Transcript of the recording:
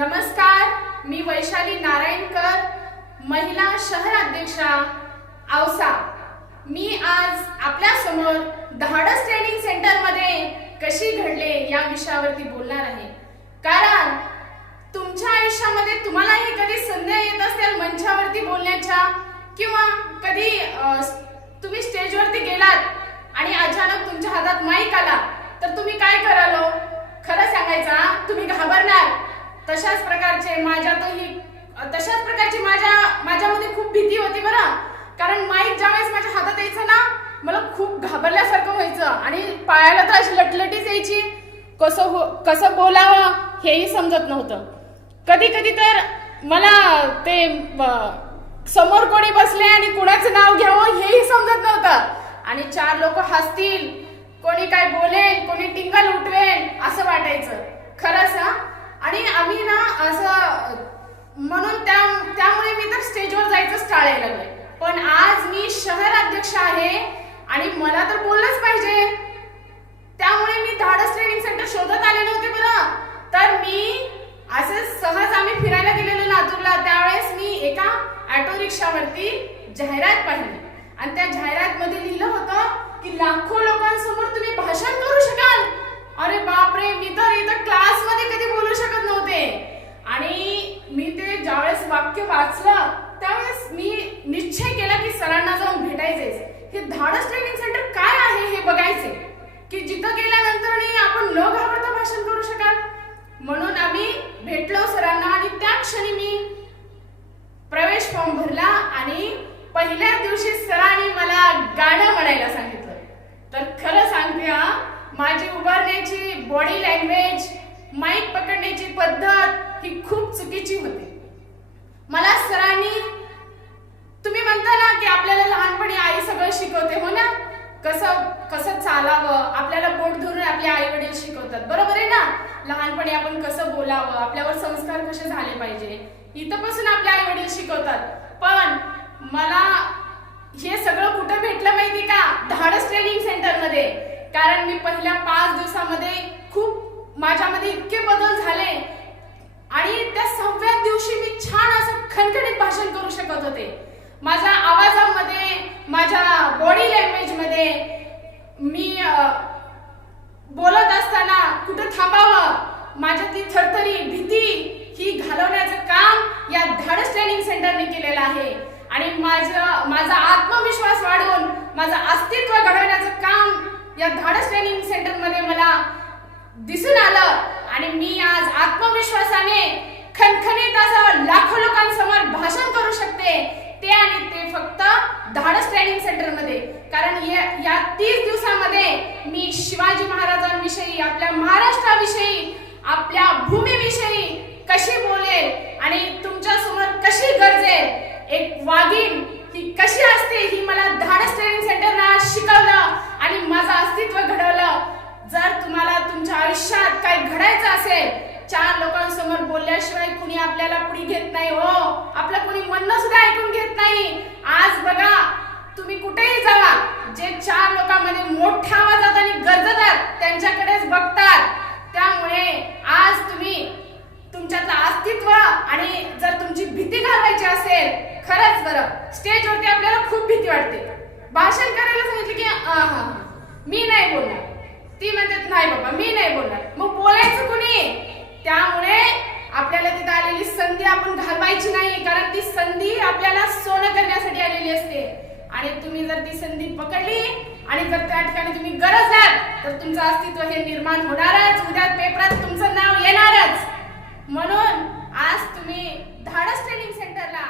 नमस्कार मी वैशाली नारायणकर महिला शहर अध्यक्षा औसा. मी आज आपल्यासमोर धाडस ट्रेनिंग सेंटरमध्ये कशी घडले या विषयावरती बोलणार आहे. कारण तुमच्या आयुष्यामध्ये तुम्हालाही कधी संधी येत असेल मंचावरती बोलण्याच्या किंवा कधी तुम्ही स्टेजवरती गेलात माझ्यामध्ये खूप भीती होती बरं. कारण माईक ज्यावेळेस माझ्या हातात यायचं ना मला खूप घाबरल्यासारखं व्हायचं. आणि पायाला तर अशी लटलटीच यायची. कसं हो कसं बोलावं हेही समजत नव्हतं. कधी कधी तर मला ते समोर कोणी बसले आणि कुणाचं नाव घ्यावं हेही समजत नव्हतं. आणि चार लोक हसतील कोणी काय बोलेल कोणी टिंगल उठवेल असं वाटायचं खरंच हा आणि आम्ही ना असं म्हणून त्या त्यामुळे मी तर स्टेजवर करायला टाळायला पण आज मी शहर अध्यक्ष आहे आणि मला तर बोललंच पाहिजे. त्यामुळे मी धाडस ट्रेनिंग सेंटर शोधत आले नव्हते बरं. तर मी असं सहज आम्ही फिरायला गेलेलो लातूरला. त्यावेळेस मी एका ऑटो रिक्षावरती जाहिरात पाहिली. आणि त्या जाहिरात मध्ये लिहिलं होतं की लाखो लोकांसमोर तुम्ही भाषण करू शकाल. अरे बापरे मी तर इथं क्लासमध्ये कधी बोलू शकत नव्हते आणि मी ते ज्यावेळेस वाक्य वाचलं त्यावेळेस मी निश्चय केला की सरांना जाऊन भेटायचेच हे धाडस ट्रेनिंग सेंटर काय आहे हे बघायचे? की जिथं गेल्यानंतर आपण न घाबरता भाषण करू शकाल. म्हणून आम्ही भेटलो सरांना आणि त्या क्षणी मी प्रवेश फॉर्म भरला आणि पहिल्या दिवशी सरांनी मला गाणं म्हणायला सांगितलं. तर खरं सांगते हा माझी उभारण्याची बॉडी लँग्वेज माईक पकडण्याची पद्धत ही खूप चुकीची होती मला सरांनी तुम्ही म्हणता ना की आपल्याला लहानपणी आई सगळं शिकवते हो ना कसं कसं आपल्याला बोट धरून आपले आई वडील शिकवतात. बरोबर आहे ना? लहानपणी आपण कसं बोलावं आपल्यावर संस्कार कसे झाले पाहिजे? इथंपासून आपले आई वडील शिकवतात. पण मला हे सगळं कुठं भेटलं माहिती का? धाडस ट्रेनिंग सेंटरमध्ये कारण मी पहिल्या पाच दिवसामध्ये खूप माझ्यामध्ये इतके बदल झाले. आणि त्या सहाव्या दिवशी मी छान असं खणखणीत भाषण करू शकत होते. माझ्या आवाजामध्ये माझ्या बॉडी लँग्वेजमध्ये मी बोलत असताना कुठं थांबावं? माझ्यातली थरथरी भीती ही घालवण्याचं काम या धाडस ट्रेनिंग सेंटरने केलेलं आहे. आणि माझं माझा आत्मविश्वास वाढवून माझं अस्तित्व घडवण्याचं काम या धाडस ट्रेनिंग सेंटरमध्ये मला दिसून आलं. आणि मी आज आत्मविश्वासाने खणखणीत असं लाखो लोकांसमोर भाषण करू शकते. ते आणि ते फक्त धाडस ट्रेनिंग सेंटरमध्ये. कारण या या तीस दिवसामध्ये मी शिवाजी महाराजांविषयी आपल्या महाराष्ट्राविषयी आपल्या भूमीविषयी कशी बोलेल आणि तुमच्यासमोर कशी गरजेल एक वाघीण ती कशी असते ही मला धाडस ट्रेनिंग सेंटरला शिकवलं आणि माझं अस्तित्व घडवलं. जर तुम्हाला तुमच्या आयुष्यात काही घडायचं असेल चार लोक समोर बोलल्याशिवाय कुणी आपल्याला पुढे घेत नाही हो. आपलं कुणी म्हणणं सुद्धा ऐकून घेत नाही. आज बघा तुम्ही कुठेही जावा जे चार लोकांमध्ये मोठ्या आवाजात आणि गरजतात त्यांच्याकडेच बघतात. त्यामुळे आज तुम्ही तुमच्यातलं अस्तित्व आणि जर तुमची भीती घालवायची असेल खरंच बरं. स्टेजवरती आपल्याला खूप भीती वाटते. भाषण करायला सांगितलं की हा, हा. मी नाही बोलणार. ती म्हणतात नाही बाबा मी नाही बोलणार. मग बोलायचं कुणी? त्यामुळे आपल्याला तिथे आलेली संधी आपण घालवायची नाही कारण ती संधी आपल्याला सोनं करण्यासाठी आलेली असते. आणि तुम्ही जर ती संधी पकडली आणि जर त्या ठिकाणी तुम्ही गरज आहात तर तुमचं अस्तित्व हे निर्माण होणारच. उद्या पेपरात तुमचं नाव येणारच. म्हणून आज तुम्ही धाडस ट्रेनिंग सेंटरला